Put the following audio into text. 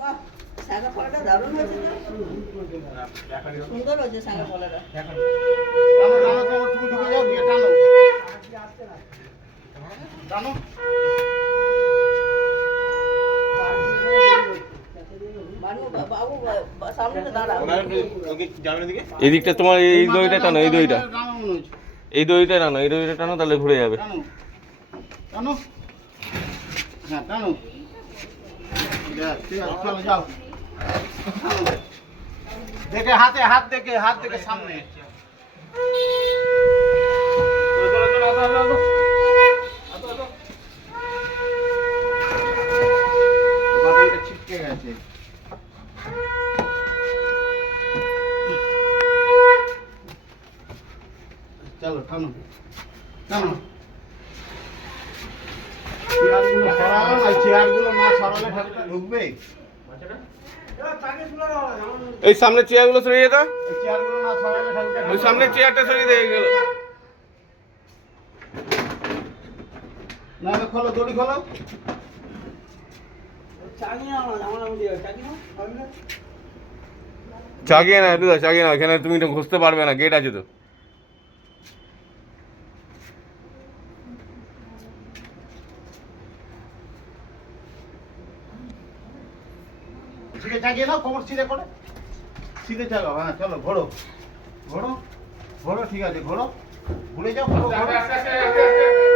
বাহ, শাঁখা পলাটা দারুণ হয়েছে তো। সুন্দর হয়েছে শাঁখা পলাটা। এদিকটা তোমার এই দড়িটা টানো, এই দড়িটা, এই দড়িটা টানো, এই দড়িটা টানো, তাহলে ঘুরে যাবে। হ্যাঁ টানো, চলো যাও। দেখে হাতে হাত দেখে, হাত দেখে সামনে। বাটনটা ছিটকে গেছে। চলো টানো টানো। চেয়ারগুলো সরাও না, চেয়ারগুলো না সরালে ঠাকুরটা ঢুকবে। এই সামনে চেয়ারগুলো সরিয়ে যেত, চেয়ারগুলো না সরালে ঠাকুরটা ওই সামনে চেয়ারটা সরিয়ে দিয়ে গেল। না খোলো, দড়ি খোলো। চাগিয়ে না, একটু চাগিয়ে না, এখানে তুমি তো ঘুষতে পারবে না, গেট আছে তো। সিধে চাগিয়ে নাও, কোমর সিধে করে সিধে চাগাও। হ্যাঁ চলো ঘোরো ঘোরো ঘোরো, ঠিক আছে ঘোরো, ঘুরে যাও, ঘোরো ঘোরো।